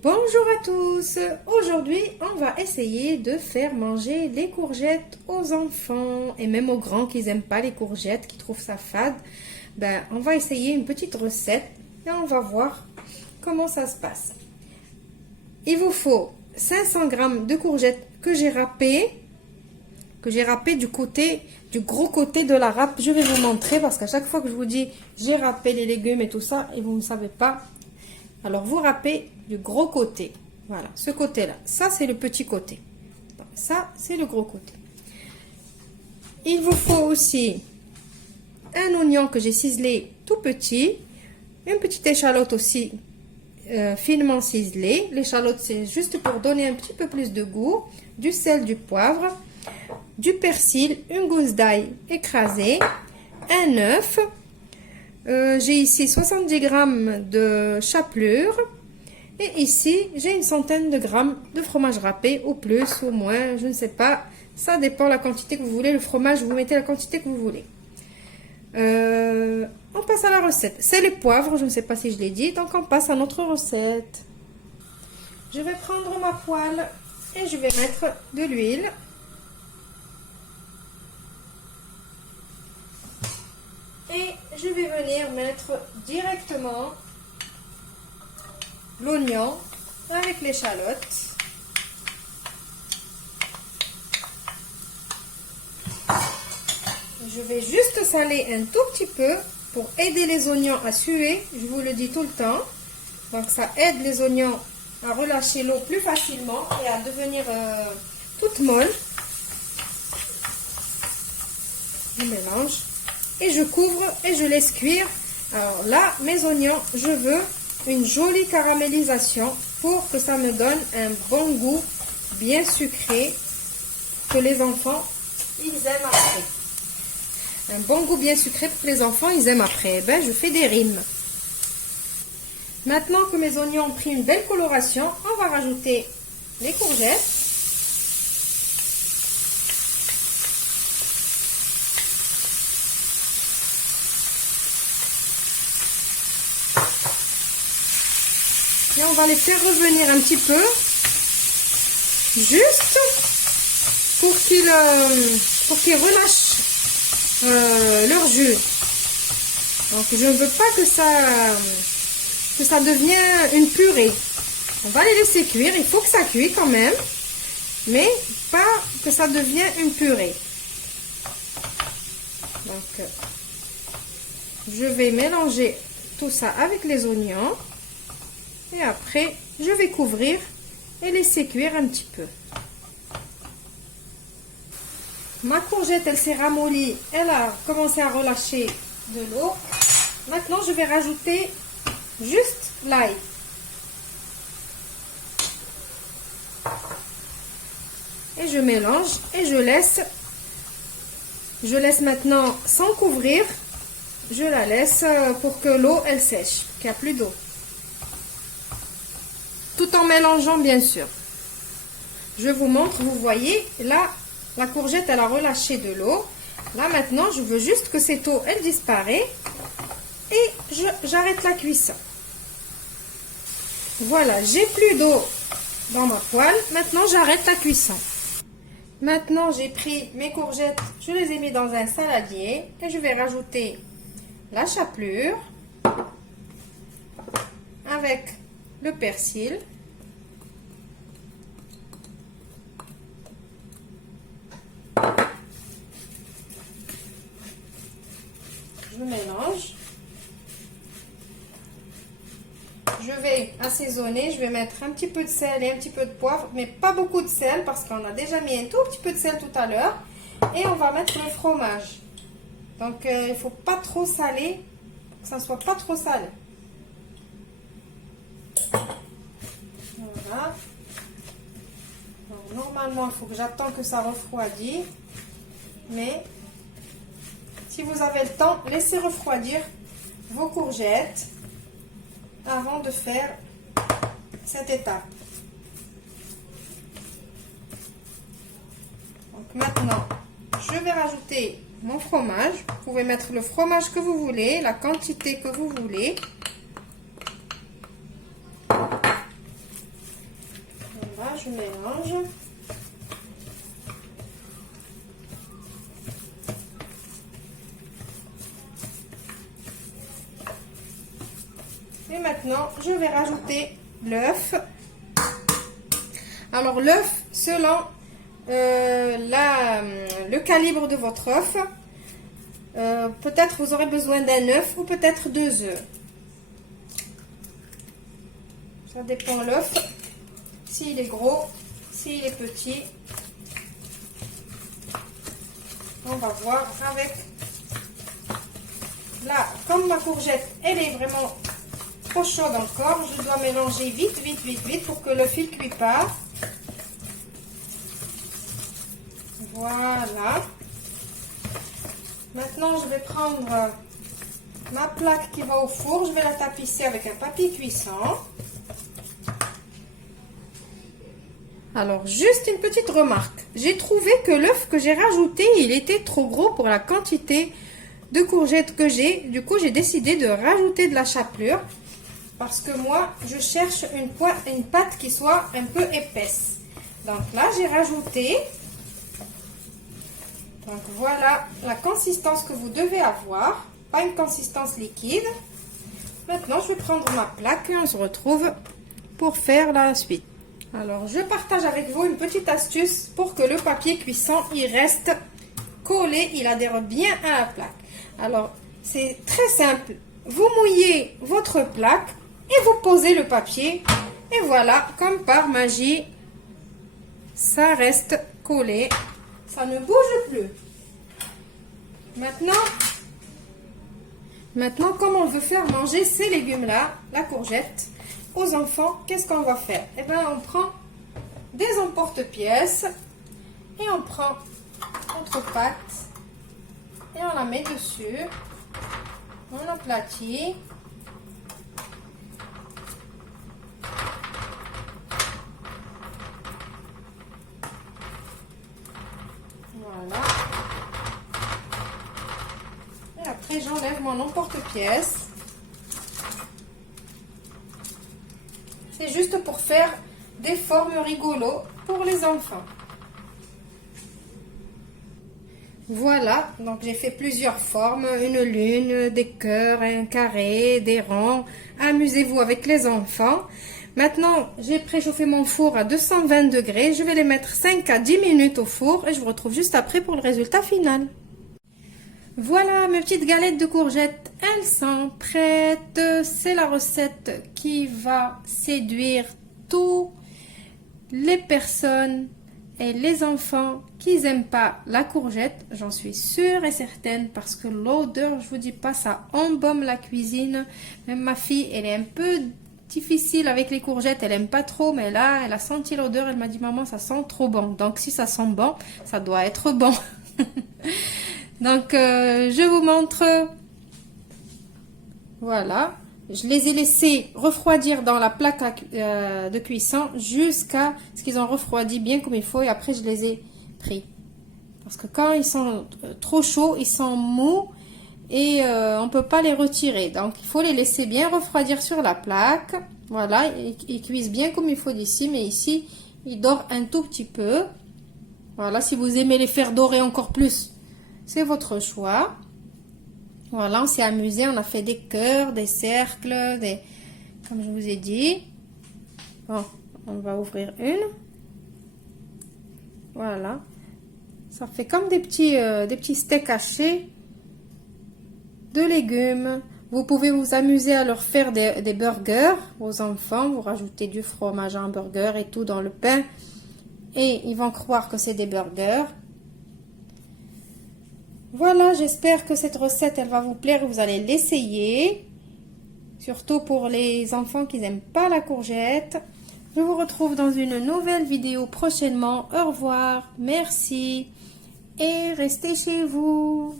Bonjour à tous! Aujourd'hui, on va essayer de faire manger les courgettes aux enfants et même aux grands qui n'aiment pas les courgettes, qui trouvent ça fade. On va essayer une petite recette et on va voir comment ça se passe. Il vous faut 500 g de courgettes que j'ai râpées du gros côté de la râpe. Je vais vous montrer parce qu'à chaque fois que je vous dis j'ai râpé les légumes et tout ça et vous ne savez pas, alors vous râpez du gros côté. Voilà, ce côté-là. Ça, c'est le petit côté. Ça, c'est le gros côté. Il vous faut aussi un oignon que j'ai ciselé tout petit. Une petite échalote aussi finement ciselée. L'échalote, c'est juste pour donner un petit peu plus de goût. Du sel, du poivre, du persil, une gousse d'ail écrasée, un œuf. J'ai ici 70 g de chapelure et ici j'ai une centaine de grammes de fromage râpé, ou plus ou moins, je ne sais pas, ça dépend de la quantité que vous voulez. Le fromage, vous mettez la quantité que vous voulez. On passe à la recette. C'est les poivres, je ne sais pas si je l'ai dit, donc on passe à notre recette. Je vais prendre ma poêle et je vais mettre de l'huile. Et je vais venir mettre directement l'oignon avec l'échalote. Je vais juste saler un tout petit peu pour aider les oignons à suer. Je vous le dis tout le temps. Donc ça aide les oignons à relâcher l'eau plus facilement et à devenir toute molle. Je mélange. Et je couvre et je laisse cuire. Alors là, mes oignons, je veux une jolie caramélisation pour que ça me donne un bon goût bien sucré que les enfants, ils aiment après. Un bon goût bien sucré pour que les enfants, ils aiment après. Je fais des rimes. Maintenant que mes oignons ont pris une belle coloration, on va rajouter les courgettes. Et on va les faire revenir un petit peu, juste pour qu'ils relâchent leur jus. Donc je ne veux pas que ça devienne une purée. On va les laisser cuire, il faut que ça cuise quand même, mais pas que ça devienne une purée. Donc je vais mélanger tout ça avec les oignons. Et après, je vais couvrir et laisser cuire un petit peu. Ma courgette, elle s'est ramollie. Elle a commencé à relâcher de l'eau. Maintenant, je vais rajouter juste l'ail. Et je mélange et je laisse maintenant sans couvrir. Je la laisse pour que l'eau, elle sèche, qu'il n'y a plus d'eau. Tout en mélangeant bien sûr. Je vous montre, vous voyez, là, la courgette, elle a relâché de l'eau. Là, maintenant, je veux juste que cette eau, elle disparaît. Et j'arrête la cuisson. Voilà, j'ai plus d'eau dans ma poêle. Maintenant, j'arrête la cuisson. Maintenant, j'ai pris mes courgettes, je les ai mis dans un saladier. Et je vais rajouter la chapelure avec le persil, je mélange, je vais assaisonner, je vais mettre un petit peu de sel et un petit peu de poivre, mais pas beaucoup de sel parce qu'on a déjà mis un tout petit peu de sel tout à l'heure. Et on va mettre le fromage. Donc il ne faut pas trop saler, que ça ne soit pas trop salé. Voilà. Donc, normalement, il faut que j'attende que ça refroidisse. Mais si vous avez le temps, laissez refroidir vos courgettes avant de faire cette étape. Donc maintenant, je vais rajouter mon fromage. Vous pouvez mettre le fromage que vous voulez, la quantité que vous voulez. je mélange. Et maintenant, je vais rajouter l'œuf. Alors l'œuf, selon le calibre de votre œuf, peut-être vous aurez besoin d'un œuf ou peut-être 2 œufs. Ça dépend l'œuf, s'il est gros, s'il est petit. On va voir avec. Là, comme ma courgette, elle est vraiment trop chaude encore, je dois mélanger vite, vite, vite, vite pour que l'œuf ne cuit pas. Voilà. Maintenant, je vais prendre ma plaque qui va au four. Je vais la tapisser avec un papier cuisson. Alors, juste une petite remarque. J'ai trouvé que l'œuf que j'ai rajouté, il était trop gros pour la quantité de courgettes que j'ai. Du coup, j'ai décidé de rajouter de la chapelure. Parce que moi, je cherche une pâte qui soit un peu épaisse. Donc là, j'ai rajouté. Donc voilà la consistance que vous devez avoir. Pas une consistance liquide. Maintenant, je vais prendre ma plaque et on se retrouve pour faire la suite. Alors, je partage avec vous une petite astuce pour que le papier cuisson, il reste collé, il adhère bien à la plaque. Alors, c'est très simple. Vous mouillez votre plaque et vous posez le papier. Et voilà, comme par magie, ça reste collé. Ça ne bouge plus. Maintenant, comme on veut faire manger ces légumes-là, la courgette, aux enfants, qu'est-ce qu'on va faire? Eh bien, on prend des emporte-pièces et on prend notre pâte et on la met dessus. On aplatit. Voilà. Et après, j'enlève mon emporte-pièce. C'est juste pour faire des formes rigolos pour les enfants. Voilà, donc j'ai fait plusieurs formes, une lune, des cœurs, un carré, des ronds. Amusez-vous avec les enfants. Maintenant, j'ai préchauffé mon four à 220 degrés. Je vais les mettre 5 à 10 minutes au four et je vous retrouve juste après pour le résultat final. Voilà mes petites galettes de courgettes, elles sont prêtes. C'est la recette qui va séduire toutes les personnes et les enfants qui n'aiment pas la courgette. J'en suis sûre et certaine parce que l'odeur, je vous dis pas, ça embaume la cuisine. Même ma fille, elle est un peu difficile avec les courgettes, elle aime pas trop, mais là, elle a senti l'odeur, elle m'a dit maman, ça sent trop bon. Donc si ça sent bon, ça doit être bon. Donc, je vous montre. Voilà. Je les ai laissés refroidir dans la plaque de cuisson jusqu'à ce qu'ils ont refroidi bien comme il faut. Et après, je les ai pris. Parce que quand ils sont trop chauds, ils sont mous et on ne peut pas les retirer. Donc, il faut les laisser bien refroidir sur la plaque. Voilà. Ils cuisent bien comme il faut d'ici. Mais ici, ils dorent un tout petit peu. Voilà. Si vous aimez les faire dorer encore plus, c'est votre choix. Voilà, on s'est amusé, on a fait des cœurs, des cercles, comme je vous ai dit. Bon, on va ouvrir une. Voilà. Ça fait comme des petits steaks hachés de légumes. Vous pouvez vous amuser à leur faire des burgers aux enfants. Vous rajoutez du fromage en burger et tout dans le pain. Et ils vont croire que c'est des burgers. Voilà, j'espère que cette recette, elle va vous plaire et vous allez l'essayer. Surtout pour les enfants qui n'aiment pas la courgette. Je vous retrouve dans une nouvelle vidéo prochainement. Au revoir, merci et restez chez vous.